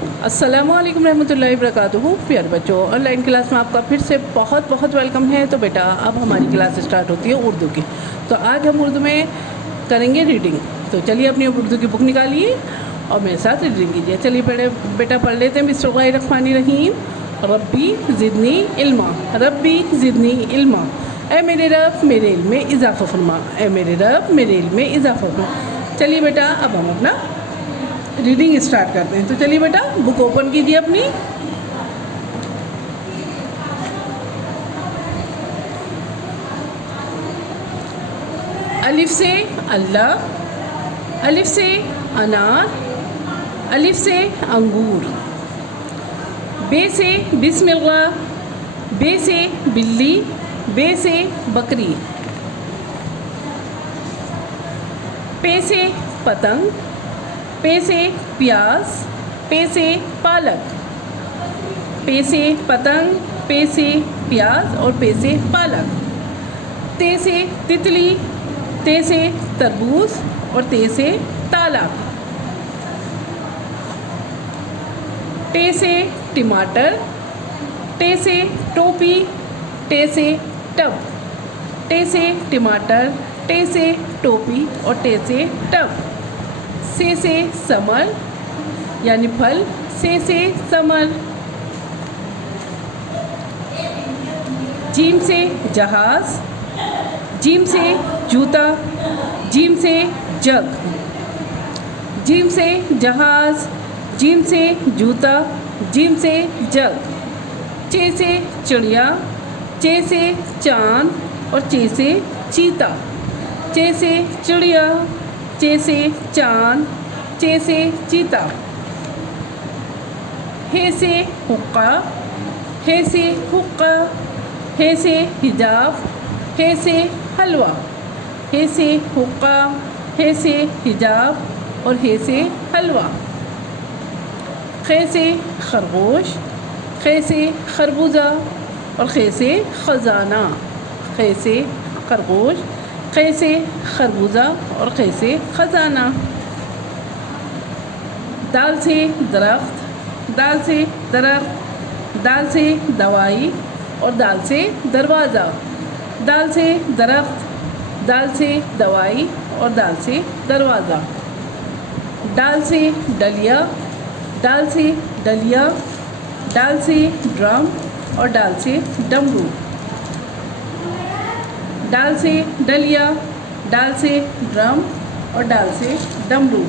अस्सलामुअलैकुम रहमतुल्लाहि वबरकातुहू। प्यारे बच्चों, ऑनलाइन क्लास में आपका फिर से बहुत बहुत वेलकम है। तो बेटा अब हमारी क्लास स्टार्ट होती है उर्दू की। तो आज हम उर्दू में करेंगे रीडिंग। तो चलिए अपनी उर्दू की बुक निकालिए और मेरे साथ रीडिंग कीजिए। चलिए बेटा पढ़ लेते हैं। बिस्मिल्लाहिर्रहमानिर्रहीम। रब्बी ज़िदनी इल्मा, रब्बी ज़िदनी इल्मा। ए मेरे रब मेरे इल्म में इजाफ़ा फरमा, ए मेरे रब मेरे इल्म में इजाफ़ा फरमा। चलिए बेटा अब हम अपना रीडिंग स्टार्ट करते हैं। तो चलिए बेटा बुक ओपन कीजिए अपनी। अलिफ से अल्लाह, अलिफ से अनार, अलिफ से अंगूर, बे से बिस्मिल्लाह, बे से बिल्ली, बे से बकरी, पे से पतंग, पे से प्याज, पे से पालक, पे से पतंग, पे से प्याज और पे से पालक, ते से तितली, ते से तरबूज और ते से तालाब, टे से टमाटर, टे से टोपी, टे से टब, टे से टमाटर, टे से टोपी और टे से टब, से समर यानी फल, से समर, जीम से जहाज़, जीम से जूता, जीम से जग, जीम से जहाज़, जीम से जूता, जीम से जग, चे से चिड़िया, चे से चाँद और चे से चीता, चे से चिड़िया, चे से चाँद, चे से चीता, हे से हुक्का, हे से हुक्का, हे से हिजाब, हे से हलवा, हे से हुक्का, हे से हिजाब और हे से हलवा, खे से खरगोश, खे से खरबूजा और खे से ख़ज़ाना, खे से खरगोश, खे से खरबूजा और खे से ख़ज़ाना, दाल से दरख्त, दाल से दरख्त, दाल से दवाई और दाल से दरवाज़ा, दाल से दरख्त, दाल से दवाई और दाल से दरवाज़ा, दाल से डलिया, दाल से डलिया, दाल से ड्रम और दाल से डमरू, दाल से डलिया, दाल से ड्रम और दाल से डमरू,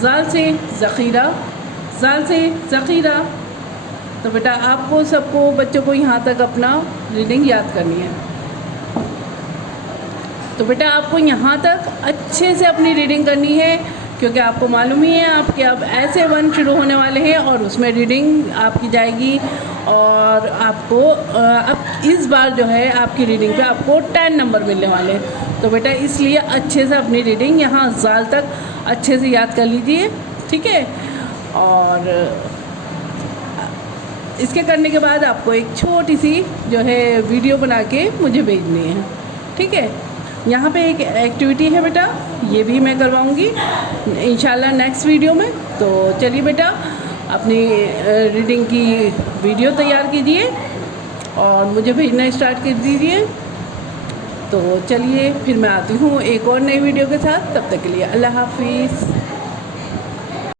ज़ाल से ज़ख़ीरा, ज़ाल से ज़ख़ीरा। तो बेटा आपको सबको बच्चों को यहाँ तक अपना रीडिंग याद करनी है। तो बेटा आपको यहाँ तक अच्छे से अपनी रीडिंग करनी है, क्योंकि आपको मालूम ही है आपके अब ऐसे 1 शुरू होने वाले हैं और उसमें रीडिंग आपकी जाएगी। और आपको अब इस बार जो है आपकी रीडिंग पे आपको 10 नंबर मिलने वाले हैं। तो बेटा इसलिए अच्छे से अपनी रीडिंग यहाँ ज़ाल तक अच्छे से याद कर लीजिए, ठीक है। और इसके करने के बाद आपको एक छोटी सी जो है वीडियो बना के मुझे भेजनी है, ठीक है। यहाँ पे एक एक्टिविटी है बेटा, ये भी मैं करवाऊँगी इंशाल्लाह नेक्स्ट वीडियो में। तो चलिए बेटा अपनी रीडिंग की वीडियो तैयार कीजिए और मुझे भेजना स्टार्ट कर दीजिए। तो चलिए फिर मैं आती हूँ एक और नई वीडियो के साथ। तब तक के लिए अल्लाह हाफिज़।